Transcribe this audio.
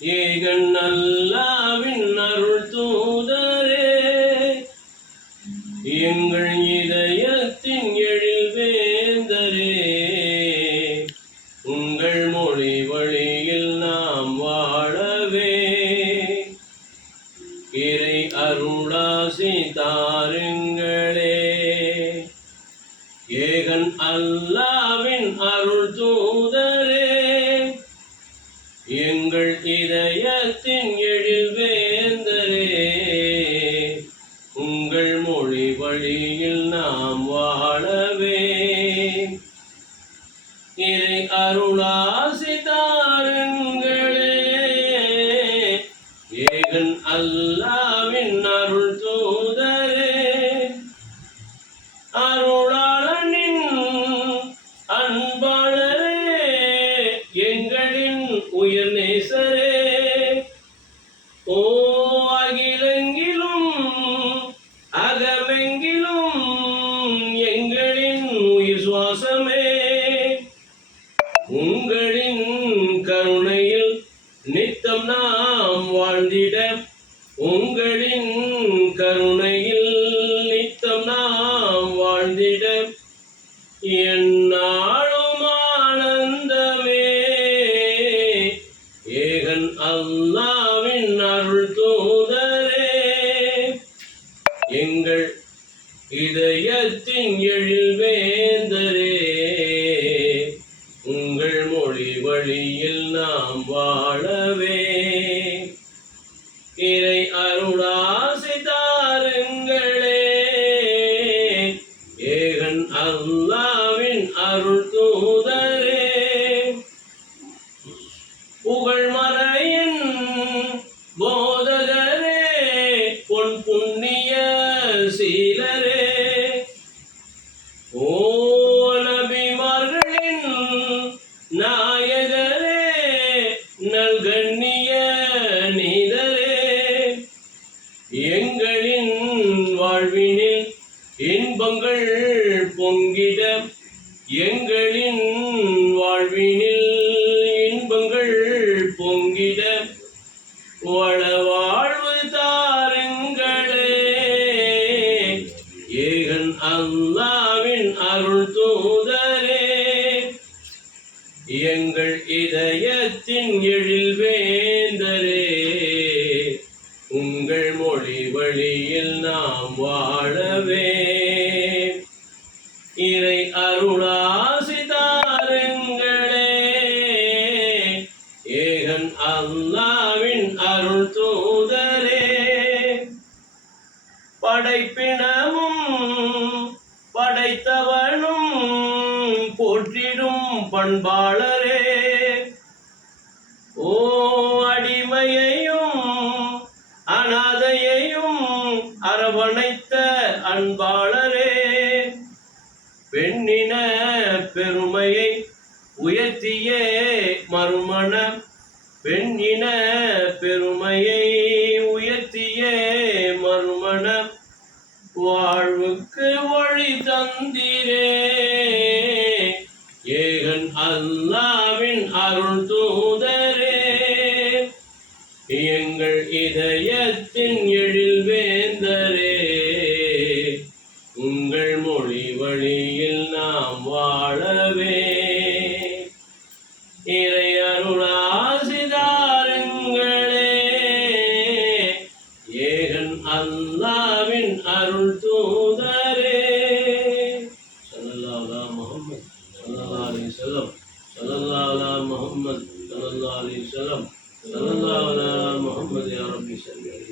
ஏகன் அல்லாவின் அருள் தூதரே. எங்கள் இதயத்தின் எழில் வேந்தரே. உங்கள் மொழி வழியில் நாம் வாழவே. இறை அருளாசி தாருங்களே. ஏகன் அல்லாவின் அருள் தூதரே. எங்கள் இதயத்தின் எழுவேந்தரே உங்கள் மொழி வழியில் நாம் வாழவே. இறை அருளாசிதாருங்களே ஏகன் அல்லாவின் அருள் தூதரே உயர் நேசரே. ஓ அகிலெங்கிலும் அகமெங்கிலும் எங்களின் உயிர் சுவாசமே. உங்களின் கருணையில் நித்தம் நாம் வாழ்ந்திட உங்களின் கருணையில் அல்லாவின் அருள் தூதரே. எங்கள் இதயத்தின் எழில் வேந்தரே. உங்கள் மொழி வழியில் நாம் வாழவே. இறை அருளாசி தாருங்களே. ஏகன் அல்லாவின் அருள் தூதரே. புகழ் மர இன்பங்கள் பொங்கிட எங்களின் வாழ்வினில் இன்பங்கள் பொங்கிட வள வாழ்வு தாருங்களே. ஏகன் அல்லாவின் அருள் தூதரே. எங்கள் இதயத்தின் எழில் வேந்தரே. உங்கள் மொழி வழியில் நாம் வாழவே. இறை ஏகன் அல்லாவின் அருள் தூதரே. படைப்பினமும் படைத்தவனும் போற்றிடும் பண்பாளரே. ஓ அடிமையையும் அனாதையையும் அரவணைத்த அன்பாளர். பெருமையை உயர்த்தியே மறுமண பெண்ணின பெருமையை உயர்த்தியே மறுமண வாழ்வுக்கு வழி தந்திரே. ஏகன் அல்லாவின் அருள் தூதரே. எங்கள் இதயத்தின் எழில் வேந்தரே. உங்கள் மொழி வழியில் வாழவே இறை அருளாசிதாரங்களே ஏகன் அல்லாவின் அருள் தூதரே சல்லல்லாஹு அலா முஹம்மத் சல்லல்லாஹு அலைஹி வஸல்லம் சல்லல்லாஹு அலா முஹம்மத் சல்லல்லாஹு அலைஹி வஸல்லம் சல்லல்லாஹு அலா முஹம்மத் யா ரப்பி ஸல்லி அலைஹி